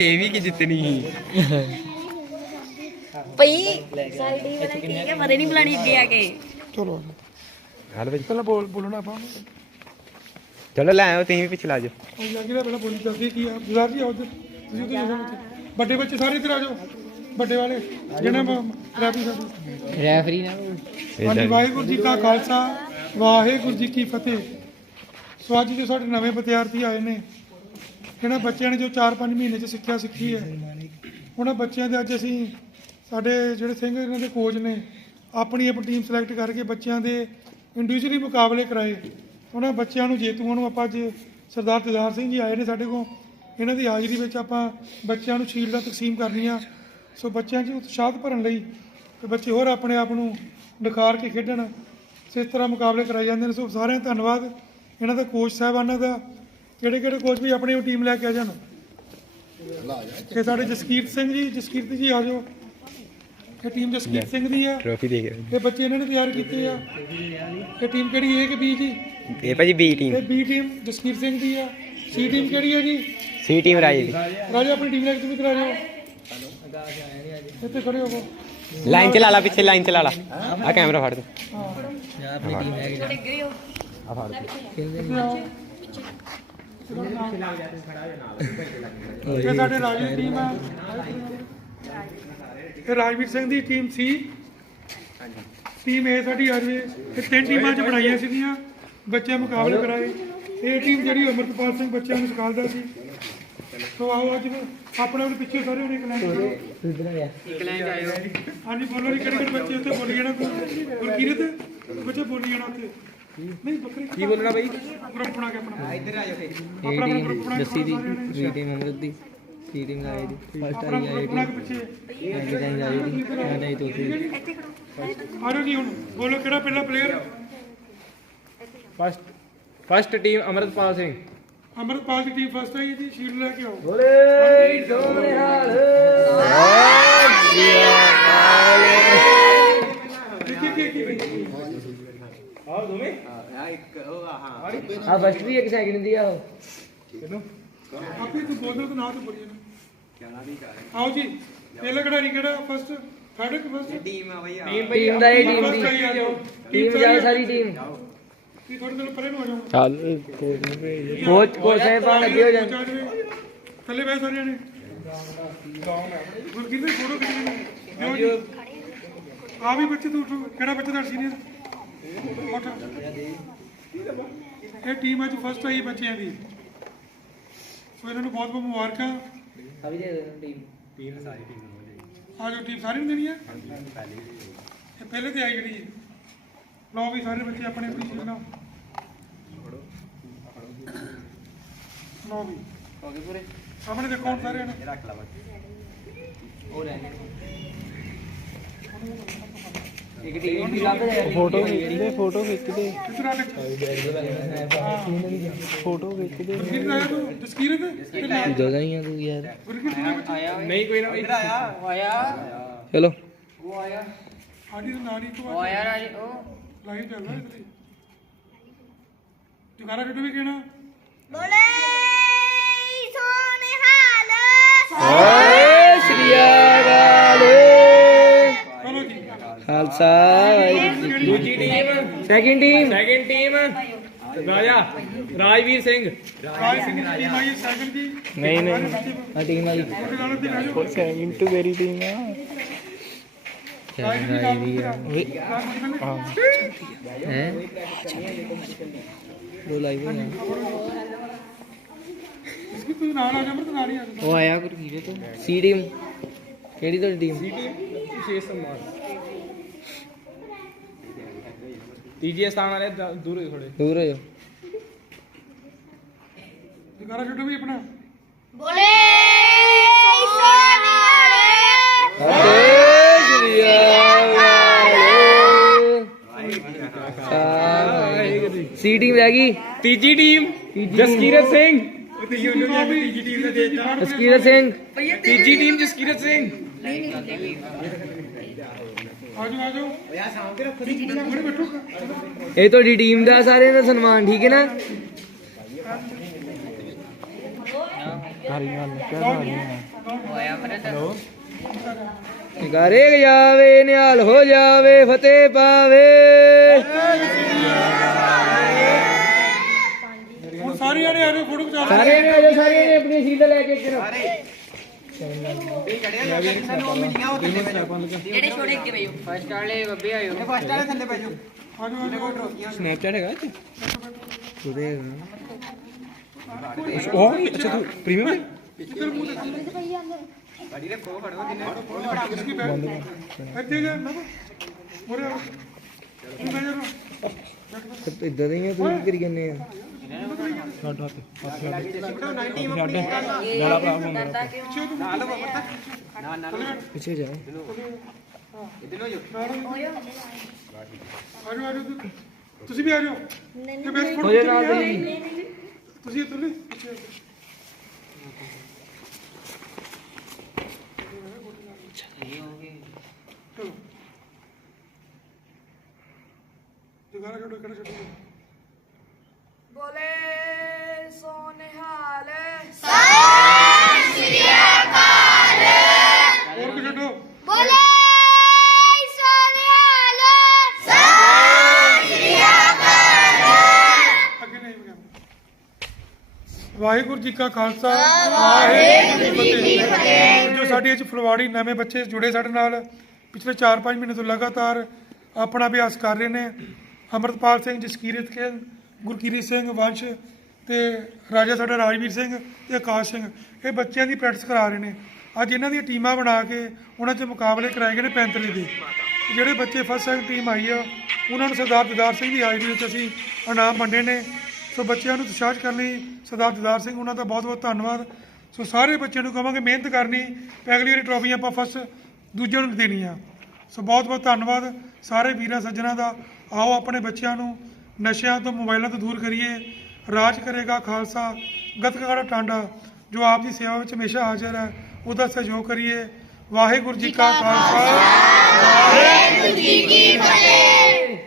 ਇਹ ਵੀ ਕਿ ਜਿੱਤਣੀ ਸੀ? ਪਈ ਸਾਡੀ ਵਾਲਾ ਠੀਕ ਹੈ? ਮਰੇ ਨਹੀਂ ਬੁਲਾਣੀ ਅੱਗੇ ਆ ਕੇ। ਚਲੋ। ਹਲ ਵਿੱਚ। ਪਹਿਲਾਂ ਬੋਲ ਬੋਲਣਾ ਆਪਾਂ। ਚਲੋ ਲੈ ਆਓ ਤੁਸੀਂ ਵੀ ਪਿਛਲਾ ਜਾਓ। ਉਹ ਲੱਗੀ ਨਾ ਪਹਿਲਾਂ ਬੋਲੀ ਦੱਸਦੀ ਕੀ ਆ? ਗੁਜ਼ਾਰ ਜੀ ਆਓ ਤੁਸੀਂ ਉੱਧਰ ਜਾਓ ਉੱਥੇ। ਵੱਡੇ ਬੱਚੇ ਸਾਰੇ ਇੱਧਰ ਆ ਜਾਓ। ਵੱਡੇ ਵਾਲੇ ਜਿਹਨਾਂ ਰੈਫਰੀ ਸਾਡੇ ਰੈਫਰੀ ਨਾ ਹਾਂਜੀ ਵਾਹਿਗੁਰੂ ਜੀ ਕਾ ਖਾਲਸਾ ਵਾਹਿਗੁਰੂ ਜੀ ਕੀ ਫਤਿਹ। ਸੋ ਅੱਜ ਜੋ ਸਾਡੇ ਨਵੇਂ ਵਿਦਿਆਰਥੀ ਆਏ ਨੇ ਇਹਨਾਂ ਬੱਚਿਆਂ ਨੇ ਜੋ 4-5 ਮਹੀਨੇ ਚ ਸਿੱਖਿਆ ਸਿੱਖੀ ਹੈ। ਉਹਨਾਂ ਬੱਚਿਆਂ ਦੇ ਅੱਜ ਅਸੀਂ ਸਾਡੇ ਜਿਹੜੇ ਸਿੰਘ ਇਹਨਾਂ ਦੇ ਕੋਚ ਨੇ, ਆਪਣੀ ਆਪਣੀ ਟੀਮ ਸਿਲੈਕਟ ਕਰਕੇ ਬੱਚਿਆਂ ਦੇ ਇੰਡੀਵਿਜੂਅਲੀ ਮੁਕਾਬਲੇ ਕਰਾਏ। ਉਹਨਾਂ ਬੱਚਿਆਂ ਨੂੰ, ਜੇਤੂਆਂ ਨੂੰ ਆਪਾਂ ਅੱਜ ਸਰਦਾਰ ਤੇਜ਼ਾਰ ਸਿੰਘ ਜੀ ਆਏ ਨੇ ਸਾਡੇ ਕੋਲ। ਇਹਨਾਂ ਦੀ ਹਾਜ਼ਰੀ ਵਿੱਚ ਆਪਾਂ ਬੱਚਿਆਂ ਨੂੰ ਸ਼ੀਲਡਾਂ ਤਕਸੀਮ ਕਰਨੀਆਂ। ਸੋ ਬੱਚਿਆਂ 'ਚ ਉਤਸ਼ਾਹਤ ਭਰਨ ਲਈ ਤੇ ਬੱਚੇ ਹੋਰ ਆਪਣੇ ਆਪ ਨੂੰ ਨਿਖਾਰ ਕੇ ਖੇਡਣ। ਸੋ ਇਸ ਤਰ੍ਹਾਂ ਮੁਕਾਬਲੇ ਕਰਾਏ ਜਾਂਦੇ ਨੇ। ਸੋ ਸਾਰਿਆਂ ਦਾ ਧੰਨਵਾਦ। ਇਹਨਾਂ ਦਾ ਕੋਚ ਸਾਹਿਬਾਨਾਂ ਦਾ ਕਿਹੜੇ ਕਿਹੜੇ ਕੋਚ ਵੀ ਆਪਣੀ ਟੀਮ ਲੈ ਕੇ ਆ ਜਾਣ। ਤੇ ਸਾਡੇ ਜਸਕੀਰਤ ਸਿੰਘ ਜੀ ਜਸਕੀਰਤ ਜੀ ਆ ਜਾਓ। ਇਹ ਟੀਮ ਜਸਕੀਰਤ ਸਿੰਘ ਦੀ ਆ। ਟਰੋਫੀ ਦੇ ਕੇ। ਇਹ ਬੱਚੇ ਇਹਨਾਂ ਨੇ ਤਿਆਰ ਕੀਤੇ ਆ। ਇਹ ਟੀਮ ਕਿਹੜੀ ਹੈ ਕਿ ਬੀ ਜੀ? ਇਹ ਭਾਜੀ ਬੀ ਟੀਮ ਇਹ ਬੀ ਟੀਮ ਜਸਕੀਰ ਸਿੰਘ ਦੀ ਆ। ਸੀ ਟੀਮ ਕਿਹੜੀ ਹੈ ਜੀ? ਸੀ ਟੀਮ ਰਾਜੇ ਦੀ। ਰਾਜਾ ਆਪਣੀ ਟੀਮ ਲੈ ਕੇ ਤੁਸੀਂ ਕਰਾ ਜਾਓ ਇੱਥੇ ਖੜੇ ਹੋਵੋ। ਲਾਈਨ ਚਲਾ ਲਾ ਪਿੱਛੇ ਲਾਈਨ ਚਲਾ ਲਾ। ਆ ਕੈਮਰਾ ਫੜ ਦੇ ਯਾਰ ਆਪਣੀ ਟੀਮ ਹੈ ਕਿ ਹੋ। ਆ ਫੜ। ਦੇ ਇਹ ਸਾਡੇ ਰਾਜੂ ਦੀ ਟੀਮ ਆ। ਇਹ ਰਾਜਵੀਰ ਸਿੰਘ ਦੀ ਟੀਮ ਸੀ। ਟੀਮ ਇਹ ਸਾਡੀ ਅੱਜ ਇਹ ਤਿੰਨ ਟੀਮਾਂ ਚ ਬਣਾਈਆਂ ਸੀਗੀਆਂ। ਬੱਚੇ ਮੁਕਾਬਲੇ ਕਰਾਏ। ਇਹ ਟੀਮ ਜਿਹੜੀ ਅਮਰਤਪਾਲ ਸਿੰਘ ਬੱਚਿਆਂ ਨੂੰ ਸਿਖਾਉਂਦਾ ਸੀ। ਸੋ ਆਓ ਅੱਜ ਆਪਣੇ ਆਪਣੇ ਪਿੱਛੇ ਸਾਰੇ ਹੋਣੇ ਕਲਾਸ ਕਰੋ ਹਾਂਜੀ ਬੋਲੋ ਜੀ ਕਿਹੜੇ ਕਿਹੜੇ ਬੱਚੇ ਉੱਥੇ ਬੋਲੀ ਜਾਣਾ ਗੁਰਕੀਰਤ? ਬੱਚੇ ਬੋਲੀ ਜਾਣਾ ਉੱਥੇ। ਨਹੀਂ ਬੱਕਰੇ ਕੀ ਬੋਲਣਾ ਬਾਈ? ਗਰੁੱਪ ਬਣਾ ਕੇ ਆਪਣਾ। ਇੱਧਰ ਆ ਜਾਓ ਇਹ ਟੀਮ ਦੱਸੀ ਦੀ ਵੀ ਟੀਮ ਅਮਰਤ ਦੀ। ਸੀ ਟੀਮ ਆਈ ਦੀ ਫਸਟ ਆਈ ਦੀ ਦੀ ਨਹੀਂ ਜੀ। ਹੁਣ। ਬੋਲੋ ਕਿਹੜਾ ਪਹਿਲਾ ਪਲੇਅਰ ਟੀਮ ਅਮਰਤਪਾਲ ਸਿੰਘ। ਅਮਰਪਾਲ ਦੀ ਟੀਮ ਫਸਟ ਆਈ ਜੀ ਸ਼ੀਲਡ ਲੈ ਕੇ ਆਓ। ਕੀ ਕੀ ਕੀ ਕੀ ਆ ਫਸਟ ਵੀ ਇੱਕ ਸੈਕਿੰਡ ਦੀ ਆ ਉਹ। ਆਪੇ ਤੂੰ ਬੋਲਦਾ ਤਾਂ ਨਾ ਤੂੰ ਬੋਲੀ ਜਾਣਾ। ਆਓ ਜੀ ਪਹਿਲਾ ਖਿਡਾਰੀ ਕਿਹੜਾ ਫਸਟ ਥਰਡ ਕਿ ਫਸਟ ਟੀਮ ਟੀਮ ਦਾ ਇਹ ਟੀਮ ਫਸਟ ਦੀ ਆਈ ਆ ਜਾਓ ਟੀਮ ਜਾ ਸਾਰੀ ਟੀਮ ਕੀ ਥੋੜੇ ਦਿਨ ਪਰੇ ਨੂੰ ਆ ਜਾਓ। ਚੱਲ ਕੋਚ ਕੋਚ ਸਾਹਿਬਾਨ ਲੱਗੇ ਹੋ ਜਾਣ। ਥੱਲੇ ਬੈ ਸਾਰਿਆਂ ਨੇ। ਗੁਰਕੀਰਤ ਦੀ ਫੋਟੋ ਜੀ ਆ ਵੀ ਬੱਚੇ ਤੂੰ ਉੱਠੋ। ਕਿਹੜਾ ਬੱਚਾ ਤੁਹਾਡਾ ਸੀਨੀਅਰ ਉੱਠ ਇਹ ਟੀਮ ਅੱਜ ਫਸਟ ਆਈ ਬੱਚਿਆਂ ਦੀ। ਸੋ ਇਹਨਾਂ ਨੂੰ ਬਹੁਤ ਬਹੁਤ ਮੁਬਾਰਕਾਂ। ਆ ਵੀ ਦੇ ਦੇ ਟੀਮ ਆ ਜੋ ਟੀਮ ਸਾਰੀ ਨੂੰ ਦੇਣੀ ਹੈ? ਇਹ ਪਹਿਲੇ ਤੇ ਆਈ ਜਿਹੜੀ ਵੀ ਸਾਰੇ ਬੱਚੇ ਆਪਣੇ ਆਪਣੀ ਨਾਲ। ਵੀ। ਹੋ ਗਏ ਪੂਰੇ? ਸਾਹਮਣੇ ਦੇਖੋ ਸਾਰੇ ਨੇ। ਫੋਟੋ ਖਿੱਚਦੇ ਫੋਟੋ ਖਿੱਚਦੇ। ਫੋਟੋ ਖਿੱਚਦੇ। ਆਇਆ ਤੂੰ? ਜਗ੍ਹਾ ਹੀ ਆ ਤੂੰ ਯਾਰ। ਨਹੀਂ ਕੋਈ ਨਾ। ਇੱਧਰ ਆਇਆ ਚਲੋ। ਆਡੀ ਦੇ ਨਾਲ ਹੀ ਤੋਂ ਆਇਆ ਰਾਜ ਉਹ। ਲਾਈਵ ਚੱਲ ਰਿਹਾ ਇੱਧਰ ਜਗਾਰਾ ਜੁੱਟ ਵੀ ਕਹਿਣਾ ਬੋਲੇ। ਖਾਲਸਾ ਦੂਜੀ team second team second team ਰਾਜਾ ਰਾਜਵੀਰ ਸਿੰਘ। ਰਾਜ ਸਿੰਘ ਦੀ ਟੀਮ ਆਈ ਸੈਕੰਡ ਜੀ ਨਹੀਂ ਨਹੀਂ। ਆ ਟੀਮ ਸੈਕਿੰਡ ਟੂ ਮੇਰੀ ਟੀਮ ਆ। ਆਈ ਹੈ। ਲਾਈਵ ਤੂੰ ਨਾਲ ਆ ਜਾ ਮੈਂ ਨਾਲ ਹੀ ਆ ਉਹ ਆਇਆ ਗੁਰਕੀਰੇ ਤੋਂ। ਸੀ ਟੀਮ ਕਿਹੜੀ ਤੁਹਾਡੀ ਟੀਮ ਵਿਸ਼ੇਸ਼ ਸਨਮਾਨ। ਤੀਜੇ ਸਥਾਨ ਵਾਲੇ ਦ- ਦੂਰ ਹੋਏ ਥੋੜੇ ਦੂਰ ਹੋ ਜਾ ਵੀ ਆਪਣਾ। ਬੋਲੇ ਸੋਨੇ ਹਾਲ ਸ਼੍ਰੀ ਅਕਾਲ ਸੀ ਟੀਮ ਰਹਿ ਗਈ। ਤੀਜੀ ਟੀਮ ਜਸਕੀਰਤ ਸਿੰਘ। ਅਸਕੀਰਤ ਸਿੰਘ। ਤੀਜੀ ਟੀਮ ਜਸਕੀਰਤ ਸਿੰਘ। ਆਜੋ ਆਜੋ। ਬੜੇ ਬੈਠੋ ਇਹ ਤੁਹਾਡੀ ਟੀਮ ਦਾ ਸਾਰਿਆਂ ਦਾ ਸਨਮਾਨ ਠੀਕ ਹੈ ਨਾ? ਗਾਰੇ ਜਾਵੇ ਨਿਹਾਲ ਹੋ ਜਾਵੇ ਫਤਿਹ ਪਾਵੇ। ਹੁਣ ਸਾਰੇ ਫੋਟੋ ਖਿਚਾ ਨੇ ਆਜੋ ਸਾਰੇ ਨੇ ਆਪਣੀ ਸੀਟ ਲੈ ਕੇ ਇੱਧਰ ਜਿਹੜੇ ਛੋੜੇ ਅੱਗੇ ਬਈਓ ਆ। ਜਾਓ, ਆ ਜਾਓ ਸਨੈਪਚੈਟ ਹੈਗਾ ਇੱਥੇ ਉਹਦੇ ਉਹ ਅੱਛਾ ਤੂੰ ਪ੍ਰੀਮੀਅਮ ਇੱਥੇ ਜਾ ਨਾ ਮੁਰੇ ਆ। ਤੂੰ ਬਹਿ ਜਾ ਨਾ। ਇਦਾਂ ਦੇ ਹੀ ਆ, ਤੂੰ ਕਰੀ ਜਾਂਦੇ ਆ? ਛੱਡ ਹੱਥ ਹੱਥ ਛੱਡ ਛੱਡ ਗਾਲਾ ਭਰਾ ਫੋਨ ਡਰਦਾ ਕਿਉਂ ਪਿੱਛੇ ਜਾ ਆ ਜਾਓ ਆ ਜਾਓ ਤੁਸੀਂ। ਤੁਸੀਂ ਵੀ ਆ ਜਾਓ ਤੇ ਬੈਠ ਫੋਟੋ ਹੋ ਜਾ ਨਾਲ ਦੇ ਤੁਸੀਂ ਇੱਧਰ ਲੈ ਪਿੱਛੇ ਆ ਜਾਓ। ਚਲੋ ਜਗਾਰਾ ਛੱਡੋ ਜੀ ਕਾ ਖਾਲਸਾ। ਵਾਹਿਗੁਰੂ ਜੀ ਕੀ ਫਤਿਹ। ਜੋ ਸਾਡੇ ਅੱਜ ਫਲਵਾੜੀ ਨਵੇਂ ਬੱਚੇ ਜੁੜੇ ਸਾਡੇ ਨਾਲ ਪਿਛਲੇ 4-5 ਮਹੀਨੇ ਤੋਂ ਲਗਾਤਾਰ ਆਪਣਾ ਅਭਿਆਸ ਕਰ ਰਹੇ ਨੇ। ਅਮਰਤਪਾਲ ਸਿੰਘ ਜਸਕੀਰਤ ਕੇ ਗੁਰਕੀਰਤ ਸਿੰਘ ਵੰਸ਼ ਤੇ ਰਾਜਾ ਸਾਡਾ ਰਾਜਵੀਰ ਸਿੰਘ ਤੇ ਆਕਾਸ਼ ਸਿੰਘ। ਇਹ ਬੱਚਿਆਂ ਦੀ ਪ੍ਰੈਕਟਿਸ ਕਰਾ ਰਹੇ ਨੇ। ਅੱਜ ਇਹਨਾਂ ਦੀਆਂ ਟੀਮਾਂ ਬਣਾ ਕੇ ਉਹਨਾਂ 'ਚ ਮੁਕਾਬਲੇ ਕਰਾਏ ਗਏ ਨੇ 45 ਦੇ ਜਿਹੜੇ ਬੱਚੇ ਫਸਟ ਸੈਕੰਡ ਟੀਮ ਆਈ ਆ ਉਹਨਾਂ ਨੂੰ ਸਰਦਾਰ ਦਿਦਾਰ ਸਿੰਘ ਦੀ ਹਾਜ਼ਰੀ ਵਿੱਚ ਅਸੀਂ ਇਨਾਮ ਵੰਡੇ ਨੇ। ਸੋ ਬੱਚਿਆਂ ਨੂੰ ਉਤਸ਼ਾਹਿਤ ਕਰਨ ਲਈ ਸਰਦਾਰ ਦਿਦਾਰ ਸਿੰਘ ਉਹਨਾਂ ਦਾ ਬਹੁਤ ਬਹੁਤ ਧੰਨਵਾਦ। ਸੋ ਸਾਰੇ ਬੱਚਿਆਂ ਨੂੰ ਕਹਾਂਗੇ ਮਿਹਨਤ ਕਰਨੀ ਤੇ ਅਗਲੀ ਵਾਰੀ ਟਰੋਫੀ ਆਪਾਂ ਫਸਟ ਦੂਜਿਆਂ ਨੂੰ ਦੇਣੀਆਂ। ਸੋ ਬਹੁਤ ਬਹੁਤ ਧੰਨਵਾਦ ਸਾਰੇ ਵੀਰਾਂ ਸੱਜਣਾ ਦਾ। ਆਓ ਆਪਣੇ ਬੱਚਿਆਂ ਨੂੰ ਨਸ਼ਿਆਂ ਤੋਂ ਮੋਬਾਈਲਾਂ ਤੋਂ ਦੂਰ ਕਰੀਏ। ਰਾਜ ਕਰੇਗਾ ਖਾਲਸਾ ਗਤਕਗੜਾ ਟਾਂਡਾ ਜੋ ਆਪ ਦੀ ਸੇਵਾ ਵਿੱਚ ਹਮੇਸ਼ਾ ਹਾਜ਼ਰ ਹੈ ਉਹਦਾ ਸਹਿਯੋਗ ਕਰੀਏ। ਵਾਹਿਗੁਰੂ ਜੀ ਕਾ ਖਾਲਸਾ। ਵਾਹਿਗੁਰੂ ਜੀ ਕੀ ਫਤਿਹ।